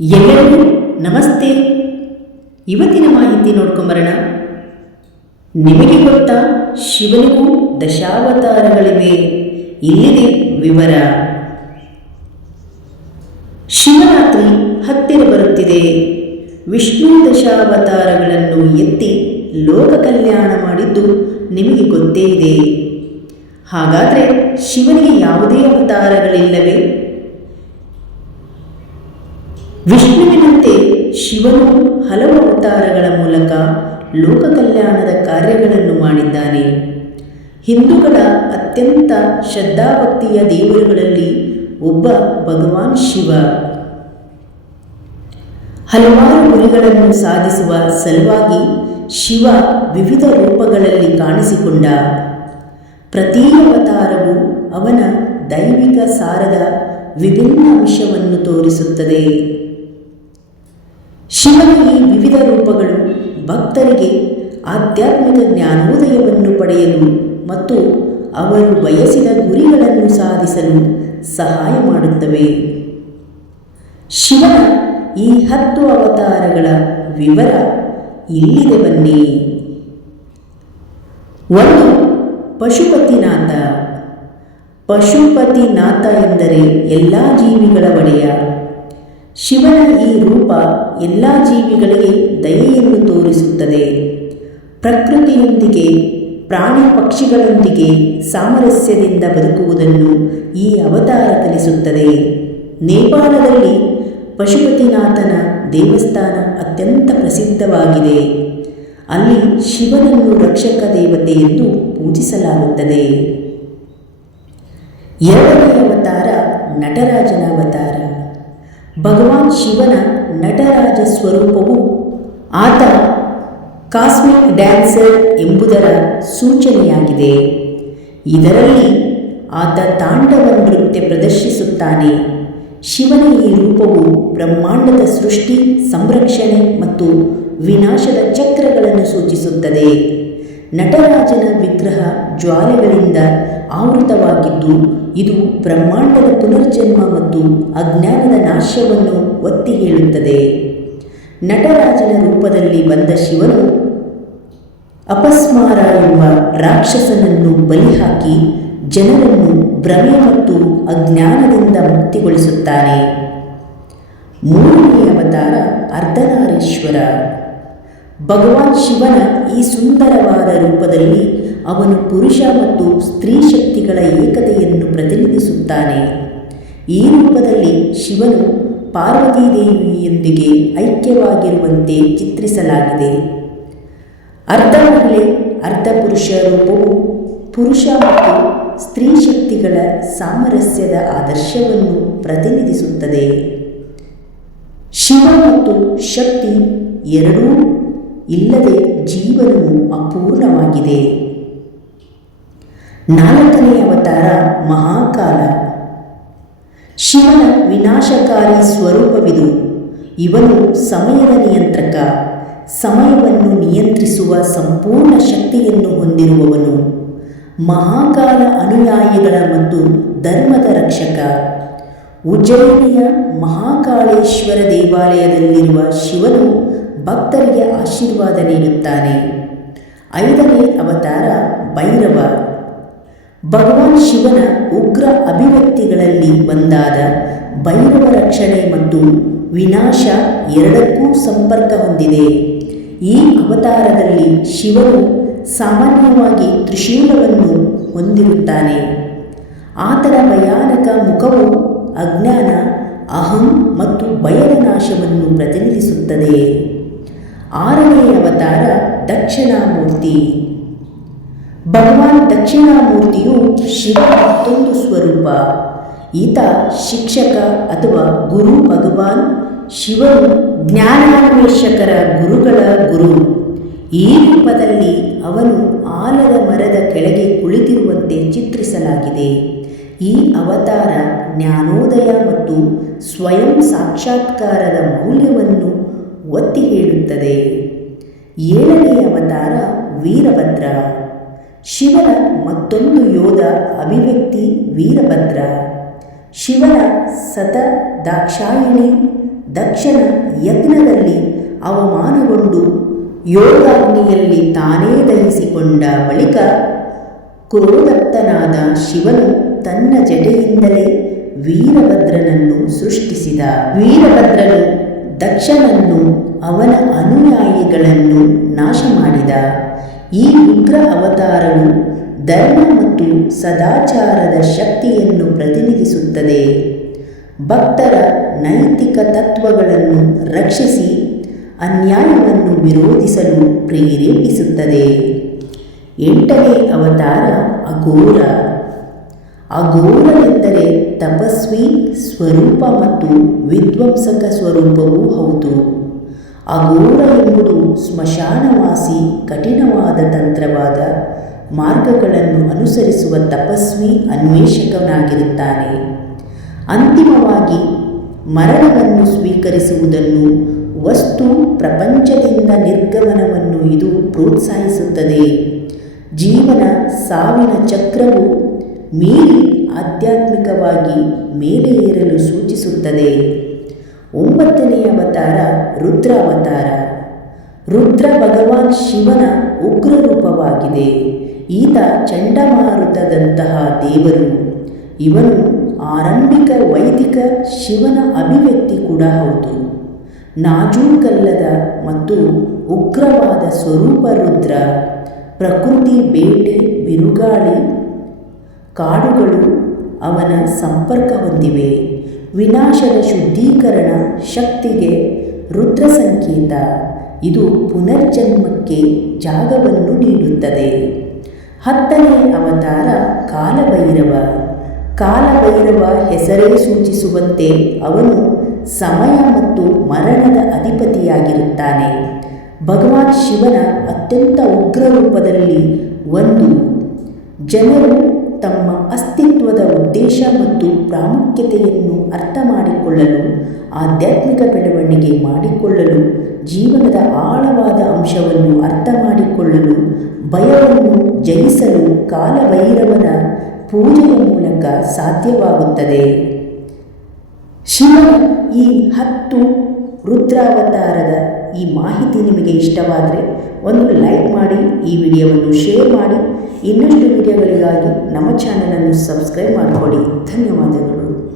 ಎಲ್ಲರಿಗೂ ನಮಸ್ತೆ. ಇವತ್ತಿನ ಮಾಹಿತಿ ನೋಡ್ಕೊಂಬರೋಣ. ನಿಮಗೆ ಗೊತ್ತಾ ಶಿವನಿಗೂ ದಶಾವತಾರಗಳಿವೆ ಇಲ್ಲಿದೆ ವಿವರ. ಶಿವರಾತ್ರಿ ಹತ್ತಿರ ಬರುತ್ತಿದೆ. ವಿಷ್ಣು ದಶಾವತಾರಗಳನ್ನು ಎತ್ತಿ ಲೋಕ ಕಲ್ಯಾಣ ಮಾಡಿದ್ದು ನಿಮಗೆ ಗೊತ್ತೇ ಇದೆ. ಹಾಗಾದರೆ ಶಿವನಿಗೆ ಯಾವುದೇ ಅವತಾರಗಳಿಲ್ಲವೇ? ವಿಷ್ಣುವಿನಂತೆ ಶಿವನು ಹಲವು ಅವತಾರಗಳ ಮೂಲಕ ಲೋಕ ಕಲ್ಯಾಣದ ಕಾರ್ಯಗಳನ್ನು ಮಾಡಿದ್ದಾನೆ. ಹಿಂದೂಗಳ ಅತ್ಯಂತ ಶ್ರದ್ಧಾಭಕ್ತಿಯ ದೇವರುಗಳಲ್ಲಿ ಒಬ್ಬ ಭಗವಾನ್ ಶಿವ. ಹಲವಾರು ಗುರಿಗಳನ್ನು ಸಾಧಿಸುವ ಸಲುವಾಗಿ ಶಿವ ವಿವಿಧ ರೂಪಗಳಲ್ಲಿ ಕಾಣಿಸಿಕೊಂಡ. ಪ್ರತಿ ಅವತಾರವು ಅವನ ದೈವಿಕ ಸಾರದ ವಿಭಿನ್ನ ಅಂಶವನ್ನು ತೋರಿಸುತ್ತದೆ. ಶಿವನ ಈ ವಿವಿಧ ರೂಪಗಳು, ಭಕ್ತರಿಗೆ ಆಧ್ಯಾತ್ಮಿಕ ಜ್ಞಾನೋದಯವನ್ನು ಪಡೆಯಲು ಮತ್ತು ಅವರು ಬಯಸಿದ ಗುರಿಗಳನ್ನು ಸಾಧಿಸಲು ಸಹಾಯ ಮಾಡುತ್ತವೆ. ಶಿವನ ಈ ಹತ್ತು ಅವತಾರಗಳ ವಿವರ ಇಲ್ಲಿದೆ ಬನ್ನಿ. ಒಂದು, ಪಶುಪತಿನಾಥ. ಪಶುಪತಿನಾಥ ಎಂದರೆ ಎಲ್ಲ ಜೀವಿಗಳ ಒಡೆಯ. ಶಿವನ ಈ ರೂಪ ಎಲ್ಲ ಜೀವಿಗಳಿಗೆ ದಯೆಯನ್ನು ತೋರಿಸುತ್ತದೆ. ಪ್ರಕೃತಿಯೊಂದಿಗೆ, ಪ್ರಾಣಿ ಪಕ್ಷಿಗಳೊಂದಿಗೆ ಸಾಮರಸ್ಯದಿಂದ ಬದುಕುವುದನ್ನು ಈ ಅವತಾರ ಕಲಿಸುತ್ತದೆ ನೇಪಾಳದಲ್ಲಿ ಪಶುಪತಿನಾಥನ ದೇವಸ್ಥಾನ ಅತ್ಯಂತ ಪ್ರಸಿದ್ಧವಾಗಿದೆ. ಅಲ್ಲಿ ಶಿವನನ್ನು ರಕ್ಷಕ ದೇವತೆ ಎಂದು ಪೂಜಿಸಲಾಗುತ್ತದೆ. ಎರಡನೇ ಅವತಾರ ನಟರಾಜನ ಅವತಾರ. ಭಗವಾನ್ ಶಿವನ ನಟರಾಜ ಸ್ವರೂಪವು ಆತ ಕಾಸ್ಮಿಕ್ ಡ್ಯಾನ್ಸರ್ ಎಂಬುದರ ಸೂಚನೆಯಾಗಿದೆ. ಇದರಲ್ಲಿ ಆತ ತಾಂಡವ ನೃತ್ಯ ಪ್ರದರ್ಶಿಸುತ್ತಾನೆ. ಶಿವನ ಈ ರೂಪವು ಬ್ರಹ್ಮಾಂಡದ ಸೃಷ್ಟಿ, ಸಂರಕ್ಷಣೆ ಮತ್ತು ವಿನಾಶದ ಚಕ್ರಗಳನ್ನು ಸೂಚಿಸುತ್ತದೆ. ನಟರಾಜನ ವಿಗ್ರಹ ಜ್ವಾಲೆಗಳಿಂದ ಆವೃತವಾಗಿದ್ದು, ಇದು ಬ್ರಹ್ಮಾಂಡದ ಪುನರ್ಜನ್ಮ ಮತ್ತು ಅಜ್ಞಾನದ ನಾಶವನ್ನು ಒತ್ತಿ ಹೇಳುತ್ತದೆ. ನಟರಾಜನ ರೂಪದಲ್ಲಿ ಬಂದ ಶಿವನು ಅಪಸ್ಮಾರ ಎಂಬ ರಾಕ್ಷಸನನ್ನು ಬಲಿ ಹಾಕಿ ಜನರನ್ನು ಭ್ರಮೆ ಮತ್ತು ಅಜ್ಞಾನದಿಂದ ಮುಕ್ತಿಗೊಳಿಸುತ್ತಾನೆ. ಮೂರನೇ ಅವತಾರ ಅರ್ಧನಾರೀಶ್ವರ. ಭಗವಾನ್ ಶಿವನ ಈ ಸುಂದರವಾದ ರೂಪದಲ್ಲಿ ಅವನು ಪುರುಷ ಮತ್ತು ಸ್ತ್ರೀ ಶಕ್ತಿಗಳ ಏಕತೆಯನ್ನು ಪ್ರತಿನಿಧಿಸುತ್ತಾನೆ. ಈ ರೂಪದಲ್ಲಿ ಶಿವನು ಪಾರ್ವತೀ ದೇವಿಯೊಂದಿಗೆ ಐಕ್ಯವಾಗಿರುವಂತೆ ಚಿತ್ರಿಸಲಾಗಿದೆ. ಅರ್ಧ ಮಹಿಳೆ, ಅರ್ಧ ಪುರುಷ ರೂಪವು ಪುರುಷ ಮತ್ತು ಸ್ತ್ರೀ ಶಕ್ತಿಗಳ ಸಾಮರಸ್ಯದ ಆದರ್ಶವನ್ನು ಪ್ರತಿನಿಧಿಸುತ್ತದೆ. ಶಿವ ಮತ್ತು ಶಕ್ತಿ ಎರಡೂ ಇಲ್ಲದೆ ಜೀವನವು ಅಪೂರ್ಣವಾಗಿದೆ. ನಾಲ್ಕನೇ ಅವತಾರ ಮಹಾಕಾಲ. ಶಿವನ ವಿನಾಶಕಾರಿ ಸ್ವರೂಪವಿದು. ಇವನು ಸಮಯದ ನಿಯಂತ್ರಕ. ಸಮಯವನ್ನು ನಿಯಂತ್ರಿಸುವ ಸಂಪೂರ್ಣ ಶಕ್ತಿಯನ್ನು ಹೊಂದಿರುವವನು. ಮಹಾಕಾಲ ಅನುಯಾಯಿಗಳ ಮತ್ತು ಧರ್ಮದ ರಕ್ಷಕ. ಉಜ್ಜಯಿನಿಯ ಮಹಾಕಾಳೇಶ್ವರ ದೇವಾಲಯದಲ್ಲಿರುವ ಶಿವನು ಭಕ್ತರಿಗೆ ಆಶೀರ್ವಾದ ನೀಡುತ್ತಾನೆ. ಐದನೇ ಅವತಾರ ಭೈರವ. ಭಗವಾನ್ ಶಿವನ ಉಗ್ರ ಅಭಿವ್ಯಕ್ತಿಗಳಲ್ಲಿ ಒಂದಾದ ಭೈರವ ರಕ್ಷಣೆ ಮತ್ತು ವಿನಾಶ ಎರಡಕ್ಕೂ ಸಂಪರ್ಕ ಹೊಂದಿದೆ. ಈ ಅವತಾರದಲ್ಲಿ ಶಿವನು ಸಾಮಾನ್ಯವಾಗಿ ತ್ರಿಶೂಲವನ್ನು ಹೊಂದಿರುತ್ತಾನೆ. ಆತನ ಭಯಾನಕ ಮುಖವು ಅಜ್ಞಾನ, ಅಹಂ ಮತ್ತು ಭಯದ ನಾಶವನ್ನು ಪ್ರತಿನಿಧಿಸುತ್ತದೆ. ಆರನೇ ಅವತಾರ ದಕ್ಷಿಣಾಮೂರ್ತಿ. ಭಗವಾನ್ ದಕ್ಷಿಣಾಮೂರ್ತಿಯು ಶಿವ ಮತ್ತೊಂದು ಸ್ವರೂಪ. ಈತ ಶಿಕ್ಷಕ ಅಥವಾ ಗುರು ಭಗವಾನ್, ಶಿವನು ಜ್ಞಾನಾನ್ವೇಷಕರ ಗುರುಗಳ ಗುರು. ಈ ರೂಪದಲ್ಲಿ ಅವನು ಆಲದ ಮರದ ಕೆಳಗೆ ಕುಳಿತಿರುವಂತೆ ಚಿತ್ರಿಸಲಾಗಿದೆ. ಈ ಅವತಾರ ಜ್ಞಾನೋದಯ ಮತ್ತು ಸ್ವಯಂ ಸಾಕ್ಷಾತ್ಕಾರದ ಮೌಲ್ಯವನ್ನು ಒತ್ತಿ ಹೇಳುತ್ತದೆ. ಏಳನೆಯ ಅವತಾರ ವೀರಭದ್ರ. ಶಿವನ ಮತ್ತೊಂದು ಯೋಧ ಅಭಿವ್ಯಕ್ತಿ ವೀರಭದ್ರ. ಶಿವನ ಸತ ದಾಕ್ಷಾಯಿಣಿ, ದಕ್ಷನ ಯಜ್ಞದಲ್ಲಿ ಅವಮಾನಗೊಂಡು ಯೋಗಾಗ್ನಿಯಲ್ಲಿ ತಾನೇ ದಹಿಸಿಕೊಂಡ ಬಳಿಕ ಕ್ರೋಧತ್ತನಾದ ಶಿವನು ತನ್ನ ಜಟೆಯಿಂದಲೇ ವೀರಭದ್ರನನ್ನು ಸೃಷ್ಟಿಸಿದ. ವೀರಭದ್ರನು ದಕ್ಷನನ್ನು ಅವನ ಅನುಯಾಯಿಗಳನ್ನು ನಾಶ ಮಾಡಿದ ಈ ಉಗ್ರ ಅವತಾರವು ಧರ್ಮ ಮತ್ತು ಸದಾಚಾರದ ಶಕ್ತಿಯನ್ನು ಪ್ರತಿನಿಧಿಸುತ್ತದೆ. ಭಕ್ತರ ನೈತಿಕ ತತ್ವಗಳನ್ನು ರಕ್ಷಿಸಿ ಅನ್ಯಾಯವನ್ನು ವಿರೋಧಿಸಲು ಪ್ರೇರೇಪಿಸುತ್ತದೆ. ಎಂಟನೇ ಅವತಾರ ಅಘೋರ. ಅಘೋರವೆಂದರೆ ತಪಸ್ವಿ ಸ್ವರೂಪ ಮತ್ತು ವಿಧ್ವಂಸಕ ಸ್ವರೂಪವೂ ಹೌದು. ಅಘೋರ ಎಂಬುದು ಸ್ಮಶಾನವಾಸಿ ಕಠಿಣವಾದ ತಂತ್ರವಾದ ಮಾರ್ಗಗಳನ್ನು ಅನುಸರಿಸುವ ತಪಸ್ವಿ ಅನ್ವೇಷಕನಾಗಿರುತ್ತಾನೆ. ಅಂತಿಮವಾಗಿ ಮರಣವನ್ನು ಸ್ವೀಕರಿಸುವುದನ್ನು ವಸ್ತು ಪ್ರಪಂಚದಿಂದ ನಿರ್ಗಮನವನ್ನು ಇದು ಪ್ರೋತ್ಸಾಹಿಸುತ್ತದೆ. ಜೀವನ ಸಾವಿನ ಚಕ್ರವು ಮೀರಿ ಆಧ್ಯಾತ್ಮಿಕವಾಗಿ ಮೇಲೆ ಏರಲು ಸೂಚಿಸುತ್ತದೆ. ಒಂಬತ್ತನೆಯ ಅವತಾರ ರುದ್ರ ಅವತಾರ ರುದ್ರ ಭಗವಾನ್ ಶಿವನ ಉಗ್ರ ರೂಪವಾಗಿದೆ ಈತ ಚಂಡಮಾರುತದಂತಹ ದೇವರು. ಇವನು ಆರಂಭಿಕ ವೈದಿಕ ಶಿವನ ಅಭಿವ್ಯಕ್ತಿ ಕೂಡ ಹೌದು. ನಾಜೂಕಲ್ಲದ ಮತ್ತು ಉಗ್ರವಾದ ಸ್ವರೂಪ ರುದ್ರ. ಪ್ರಕೃತಿ ಬೇಟೆ, ಬಿರುಗಾಳಿ ಕಾಡುಗಳು ಅವನ ಸಂಪರ್ಕ ಹೊಂದಿವೆ. ವಿನಾಶದ ಶುದ್ಧೀಕರಣ ಶಕ್ತಿಗೆ ರುದ್ರ ಸಂಕೇತ ಇದು ಪುನರ್ಜನ್ಮಕ್ಕೆ ಜಾಗವನ್ನು ನೀಡುತ್ತದೆ. ಹತ್ತನೇ ಅವತಾರ ಕಾಲಭೈರವ. ಕಾಲಭೈರವ ಹೆಸರೇ ಸೂಚಿಸುವಂತೆ ಅವನು ಸಮಯ ಮತ್ತು ಮರಣದ ಅಧಿಪತಿಯಾಗಿರುತ್ತಾನೆ. ಭಗವಾನ್ ಶಿವನ ಅತ್ಯಂತ ಉಗ್ರ ರೂಪದಲ್ಲಿ ಒಂದು. ಜನರು ತಮ್ಮ ಅಸ್ತಿತ್ವದ ಉದ್ದೇಶ ಮತ್ತು ಪ್ರಾಮುಖ್ಯತೆಯನ್ನು ಅರ್ಥ ಮಾಡಿಕೊಳ್ಳಲು ಆಧ್ಯಾತ್ಮಿಕ ಬೆಳವಣಿಗೆ ಮಾಡಿಕೊಳ್ಳಲು, ಜೀವನದ ಆಳವಾದ ಅಂಶವನ್ನು ಅರ್ಥ ಮಾಡಿಕೊಳ್ಳಲು ಭಯವನ್ನು ಜಯಿಸಲು ಕಾಲಭೈರವನ ಪೂಜೆಯ ಮೂಲಕ ಸಾಧ್ಯವಾಗುತ್ತದೆ. ಶಿವನ ಈ ಹತ್ತು ರುದ್ರಾವತಾರದ ಈ ಮಾಹಿತಿ ನಿಮಗೆ ಇಷ್ಟವಾದರೆ ಒಂದು ಲೈಕ್ ಮಾಡಿ, ಈ ವಿಡಿಯೋವನ್ನು ಶೇರ್ ಮಾಡಿ ಇನ್ನಷ್ಟು ವಿಡಿಯೋಗಳಿಗಾಗಿ ನಮ್ಮ ಚಾನಲನ್ನು ಸಬ್ಸ್ಕ್ರೈಬ್ ಮಾಡಿಕೊಡಿ. ಧನ್ಯವಾದಗಳು.